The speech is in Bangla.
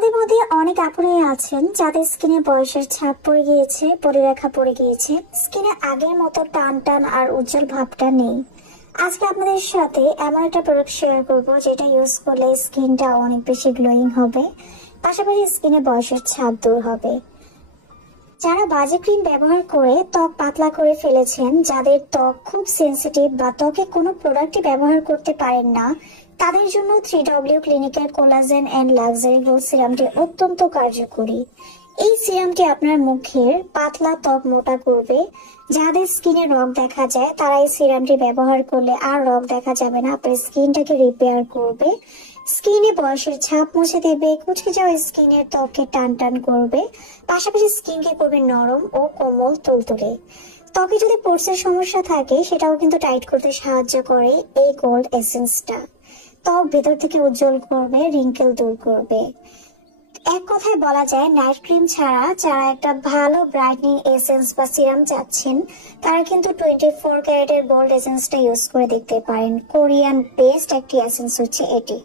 আমাদের মধ্যে অনেক আপুরাই আছেন যাদের স্কিনে বয়সের ছাপ পড়ে গিয়েছে, পরিরেখা পড়ে গিয়েছে, স্কিনে আগের মতো টান টান আর উজ্জ্বল ভাবটা নেই। আজকে আপনাদের সাথে এমন একটা প্রোডাক্ট শেয়ার করব যেটা ইউজ করলে স্কিনটা অনেক বেশি গ্লোয়িং হবে, পাশাপাশি স্কিনে বয়সের ছাপ দূর হবে। যারা বাজে ক্রিম ব্যবহার করে ত্বক পাতলা করে ফেলেছেন, যাদের ত্বক খুব সেন্সিটিভ বা ত্বকে কোনো প্রোডাক্টই ব্যবহার করতে পারেন না, তাদের জন্য 3W ক্লিনিকের কোলাজেন এন্ড লাক্সারি গ্লো সিরামটি অত্যন্ত কার্যকরী। এই সিরামটি আপনার মুখের পাতলা ত্বক মোটা করবে। যাদের স্কিনে রগ দেখা যায় তারা এই সিরামটি ব্যবহার করলে আর রগ দেখা যাবে না, আপনার স্কিনটাকে রিপেয়ার করবে, স্কিনে বয়সের ছাপ মুছে দেবে, কুচকে যাওয়া স্কিনের ত্বককে টান টান করবে, পাশাপাশি স্কিনকে করবে নরম ও কোমল তুলতুলে। ত্বকে যদি পোর্সের সমস্যা থাকে সেটাও কিন্তু টাইট করতে সাহায্য করে এই গোল্ড এসেন্সটা। ত্বক ভেতর থেকে উজ্জ্বল করবে, রিঙ্কেল দূর করবে। এক কথায় বলা যায় নাইট ক্রিম ছাড়া যারা একটা ভালো ব্রাইটনিং এসেন্স বা সিরাম চাচ্ছেন তারা কিন্তু 24 ক্যারেটের গোল্ড এসেন্সটা ইউজ করে দেখতে পারেন। কোরিয়ান বেস্ট একটি এসেন্স হচ্ছে এটি।